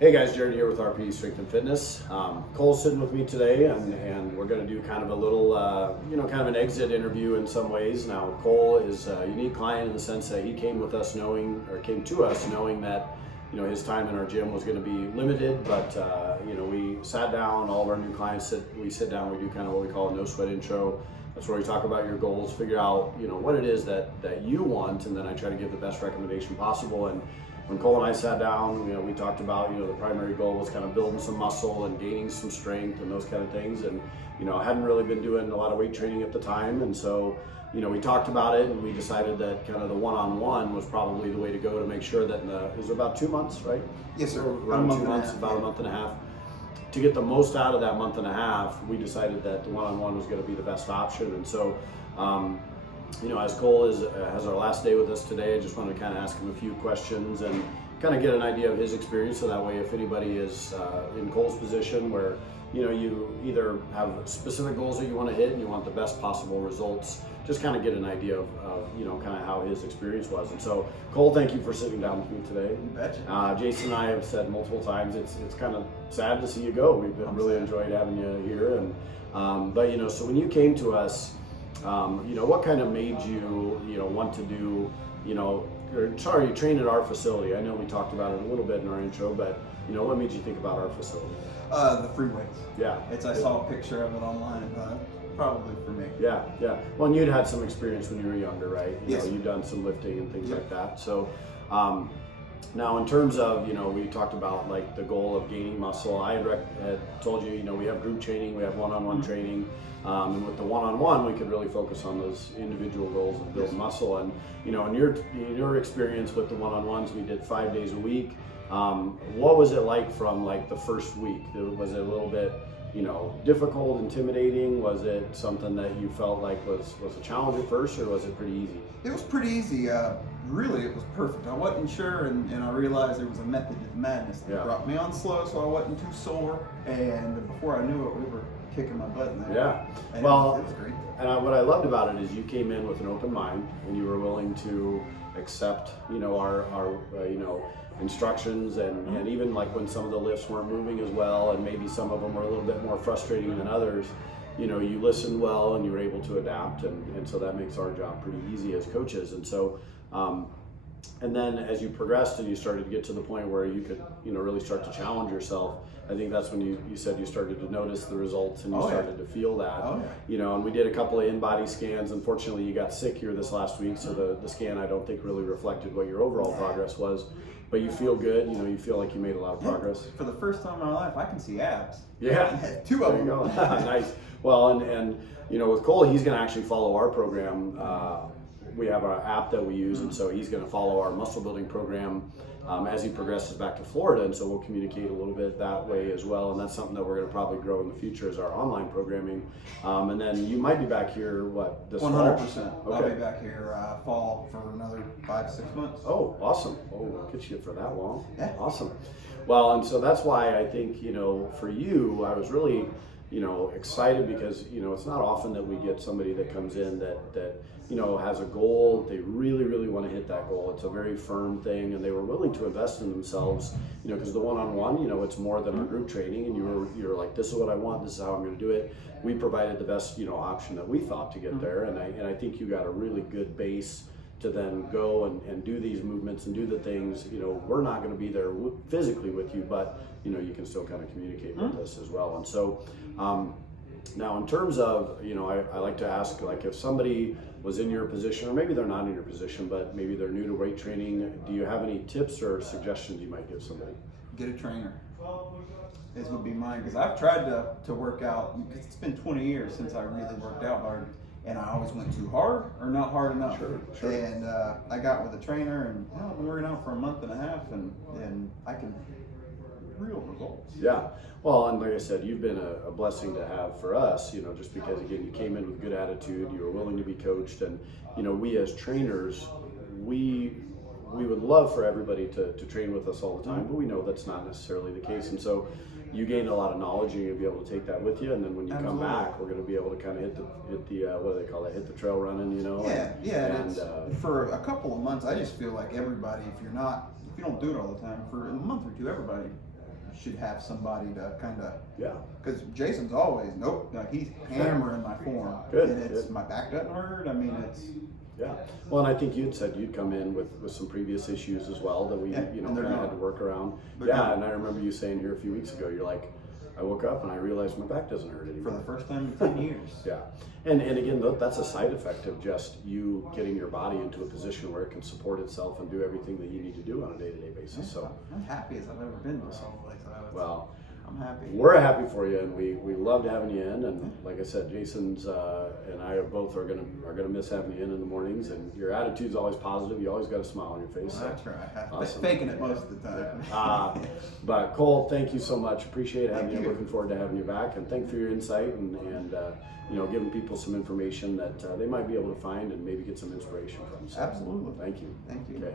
Hey guys, Jared here with RP Strength and Fitness. Cole's sitting with me today, and we're going to do kind of a little, kind of an exit interview in some ways. Now, Cole is a unique client in the sense that he came to us knowing that, his time in our gym was going to be limited. But we sat down. All of our new clients we sit down. We do kind of what we call a no sweat intro. That's where we talk about your goals, figure out what it is that you want, and then I try to give the best recommendation possible. And when Cole and I sat down, we talked about, the primary goal was kind of building some muscle and gaining some strength and those kind of things. And, I hadn't really been doing a lot of weight training at the time. And so, we talked about it and we decided that kind of the one-on-one was probably the way to go to make sure that it was about 2 months, right? Yes, sir. Around 2 months, about a month and a half. To get the most out of that month and a half, we decided that the one-on-one was going to be the best option. And so, as Cole has our last day with us today, I just wanted to kind of ask him a few questions and kind of get an idea of his experience. So that way, if anybody is in Cole's position where, you either have specific goals that you want to hit and you want the best possible results, just kind of get an idea of kind of how his experience was. And so, Cole, thank you for sitting down with me today. You betcha. Jason and I have said multiple times, it's kind of sad to see you go. We've really enjoyed having you here. And but so when you came to us, what kind of made you, want to do, you trained at our facility. I know we talked about it a little bit in our intro, but, what made you think about our facility? The free weights. Yeah. I saw a picture of it online, probably for me. Yeah. Well, and you'd had some experience when you were younger, right? Yes. You've done some lifting and things like that. So, now in terms of, we talked about like the goal of gaining muscle. I had told you, we have group training, we have one-on-one training. And with the one-on-one, we could really focus on those individual goals and build muscle. And in your experience with the one-on-ones, we did 5 days a week. What was it like from like the first week? Was it a little bit, difficult, intimidating? Was it something that you felt like was a challenge at first, or was it pretty easy? It was pretty easy. Really, it was perfect. I wasn't sure, and I realized there was a method to the madness. They brought me on slow, so I wasn't too sore. And before I knew it, we were kicking my butt in there. Yeah. And well, it was great. And what I loved about it is you came in with an open mind, and you were willing to accept, our instructions, and even like when some of the lifts weren't moving as well, and maybe some of them were a little bit more frustrating than others, you listened well and you were able to adapt, and so that makes our job pretty easy as coaches. And so, and then as you progressed and you started to get to the point where you could, really start to challenge yourself, I think that's when you said you started to notice the results and you started to feel that. And we did a couple of in-body scans. Unfortunately, you got sick here this last week, so the scan I don't think really reflected what your overall progress was. But you feel good, you feel like you made a lot of progress. For the first time in my life, I can see abs. Yeah. 2 of them. There you go. Nice. Well, and with Cole, he's going to actually follow our program. We have an app that we use, and so he's going to follow our muscle building program as he progresses back to Florida, and so we'll communicate a little bit that way as well. And that's something that we're going to probably grow in the future is our online programming. And then you might be back here, this 100%. fall? I'll be back here fall for another 5-6 months. Oh, awesome. Oh, we'll get you for that long. Yeah. Awesome. Well, and so that's why I think, for you, I was really, excited because, it's not often that we get somebody that comes in that has a goal. They really, really want to hit that goal. It's a very firm thing, and they were willing to invest in themselves, because the one-on-one, it's more than our group training, and you're like, this is what I want, this is how I'm going to do it. We provided the best, option that we thought to get there, and I think you got a really good base to then go and do these movements and do the things. We're not going to be there physically with you, but you can still kind of communicate with us as well. And so now in terms of, I like to ask, like, if somebody was in your position, or maybe they're not in your position, but maybe they're new to weight training, do you have any tips or suggestions you might give somebody? Get a trainer. This would be mine, because I've tried to work out, because it's been 20 years since I really worked out hard, and I always went too hard or not hard enough. Sure. And I got with a trainer, and I've been working out for a month and a half, and I can real results. Yeah. Well, and like I said, you've been a blessing to have for us, just because, again, you came in with good attitude, you were willing to be coached, and, we as trainers, we would love for everybody to train with us all the time, but we know that's not necessarily the case. And so you gain a lot of knowledge, and you'll be able to take that with you, and then when you come back, we're going to be able to kind of hit the what do they call it, hit the trail running, And for a couple of months, I just feel like everybody, if you don't do it all the time, for a month or two, everybody should have somebody to kind of, Yeah. because Jason's always, nope, like he's hammering my form. Good, And it's, good. my back doesn't hurt. I mean, it's, Yeah. Well, and I think you'd said you'd come in with some previous issues as well that we, Yeah, you know, and they're kind of had gone. to work around. They're Yeah. gone. And I remember you saying here a few weeks ago, you're like, I woke up and I realized my back doesn't hurt for anymore. the first time in 10 years. Yeah. And again, that's a side effect of just you getting your body into a position where it can support itself and do everything that you need to do on a day-to-day basis. So, I'm happy as I've ever been to someplace. well, I'm happy. we're happy for you, and we loved having you in. And like I said, Jason's and I both are gonna miss having you in the mornings. And your attitude's always positive. You always got a smile on your face. Well, So. I try. Awesome. Faking it most of the time. But Cole, thank you so much. Appreciate having Thank you. you. Looking forward to having you back, and thank you for your insight and you know, giving people some information that they might be able to find and maybe get some inspiration from. So, Absolutely. thank you. Thank you. Okay.